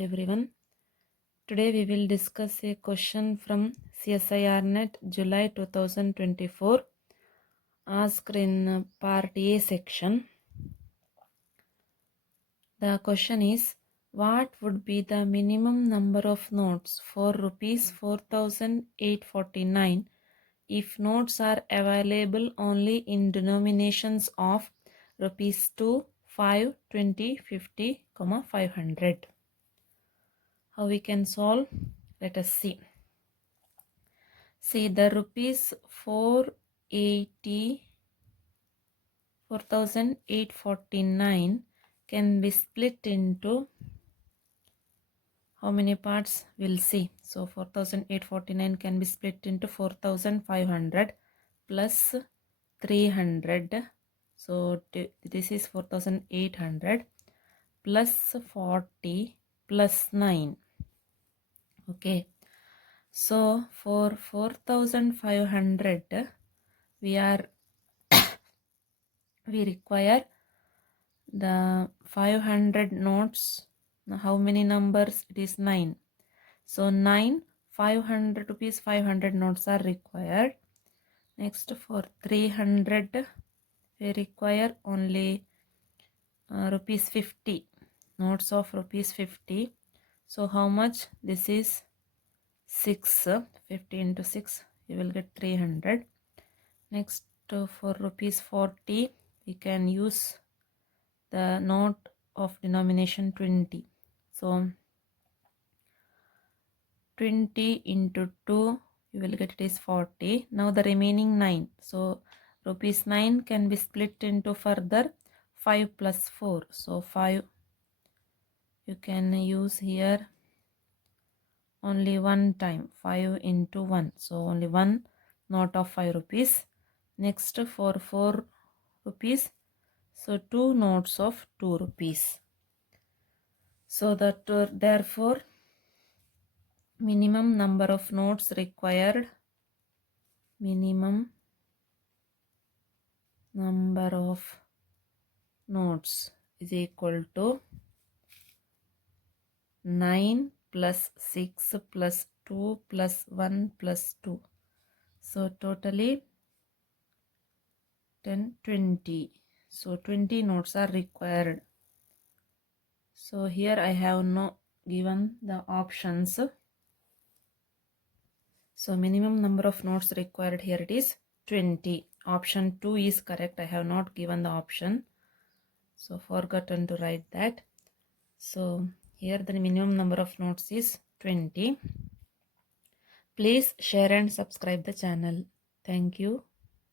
everyone. Today we will discuss a question from CSIR Net July 2024 asked in part A section. The question is, what would be the minimum number of notes for rupees 4,849 if notes are available only in denominations of rupees 2, 5, 20, 50, 500? How we can solve? Let us see. See, the rupees 4,849 can be split into how many parts? We'll see. So 4,849 can be split into 4,500 plus 300. So this is 4,800 plus 40 plus 9. Okay. So for 4,500 we require the 500 notes. Now how many numbers? It is 9. So 9 500 rupees 500 notes are required. Next for 300 we require only rupees 50 notes of rupees 50. So how much? This is 6. 50 into 6 you will get 300. Next for rupees 40 we can use the note of denomination 20. So 20 into 2 you will get it is 40. Now the remaining 9. So rupees 9 can be split into further 5 plus 4. So 5 you can use here only one time, 5 into 1. So only one note of 5 rupees. Next for 4 rupees. So 2 notes of 2 rupees. So that therefore minimum number of notes required. Minimum number of notes is equal to 9 plus 6 plus 2 plus 1 plus 2. So totally 10, 20. So 20 notes are required. So here I have not given the options. So minimum number of notes required here it is 20. Option 2 is correct. I have not given the option. So forgotten to write that. So here the minimum number of notes is 20. Please share and subscribe the channel. Thank you.